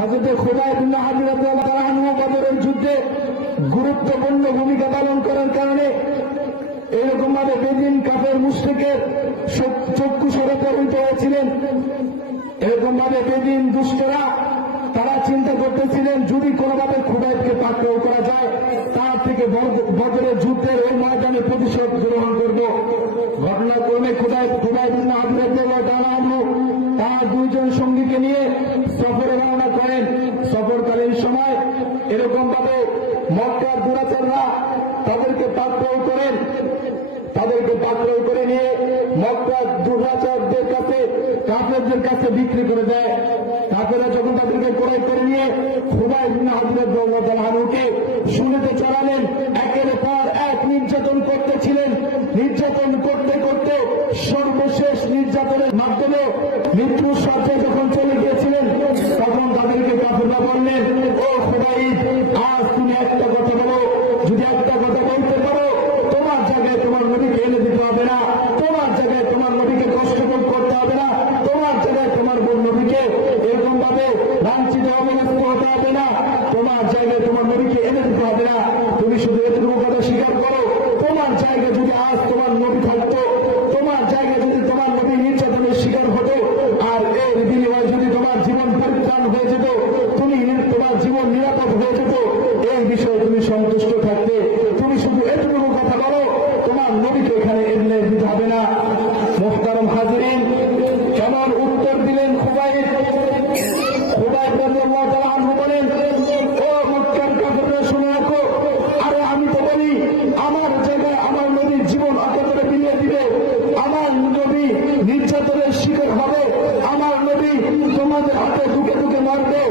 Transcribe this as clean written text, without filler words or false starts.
হযরত খুবাইব বিন আদি রাদিয়াল্লাহু আনহু বদরের যুদ্ধে গুরুত্বপূর্ণ ভূমিকা পালন করার কারণে এরকম ভাবে বেদিন কাফের মুশরিকের চক্ষু সরাতে হয়েছিলেন। এরকম ভাবে বেদিন দুষ্টরা তারা চিন্তা করতেছিলেন যদি কোনোভাবে খুবাইবকে পাকড়াও করা যায় তার থেকে বদরের যুদ্ধের ওই ময়দানে প্রতিশোধ গ্রহণ করব। ঘটনাক্রমে খুবাইব বিন আদি রাদিয়াল্লাহু আনহু তার দুইজন সঙ্গীকে নিয়ে সফরে রওনা করেন। সফরকালীন সময় এরকম ভাবে মক্কার দুরাচাররা তাদেরকে পাকড়াও করে নিয়ে মক্কার দুরাচারদের কাছে কাফেরদের কাছে বিক্রি করে দেয়। কাফেররা যখন তাদেরকে ক্রয় করে নিয়ে খুবাইব বিন আদি রাদিয়াল্লাহু আনহুকে শুনেতে চড়ালেন, একের পর এক নির্যাতন করতেছিলেন। নির্যাতন করতে করতে সর্বশেষ নির্যাতনের মাধ্যমে মৃত্যুর শয্যায় যখন চলে গিয়েছিলেন তখন তাদেরকে কাফেররা বললেন, ও খুবাইব, আজ তুমি একটা কথা বলো, যদি একটা কথা বলতে পারো তোমার জায়গায় তোমার নবীকে এনে দিতে হবে না, তোমার জায়গায় তোমার নবীকে কষ্ট ভোগ করতে হবে না, তোমার জায়গায় তোমার নবীকে এরকম ভাবে লাঞ্ছিত অবহেলিত হতে হবে না, তোমার জায়গায় তোমার নবীকে এনে দিতে হবে না। তুমি শুধু এতটুকু কথা স্বীকার করো, তোমার জায়গায় যদি আজ তোমার নবী থাকতো, তোমার জায়গায় যদি তোমার নবী নির্যাতনের শিকার হতো আর এর বিনিময়ে যদি তোমার জীবন পরিত্রাণ হয়ে যেত, তোমার জীবন নিরাপদ হয়ে যেত, এই বিষয়ে তুমি সন্তুষ্ট থাকতে। তুমি শুধু এতটুকু কথা বলো, তোমার নবীকে এখানে এনে দিতে হবে না। মুহতারাম হাজিরিন, কেমন উত্তর দিলেন খুবাইব রাদিয়াল্লাহু তাআলা আনহু বলেন, ও মক্কার কাফেররা শুনে রাখো, আরে আমি তো বলি আমার জায়গায় আমার নবীর জীবন অকাতরে বিলিয়ে দিবে, আমার নবী নির্যাতনের শিকার হবে, আমার নবী তোমাদের হাতে ঢুকে ঢুকে মারবে,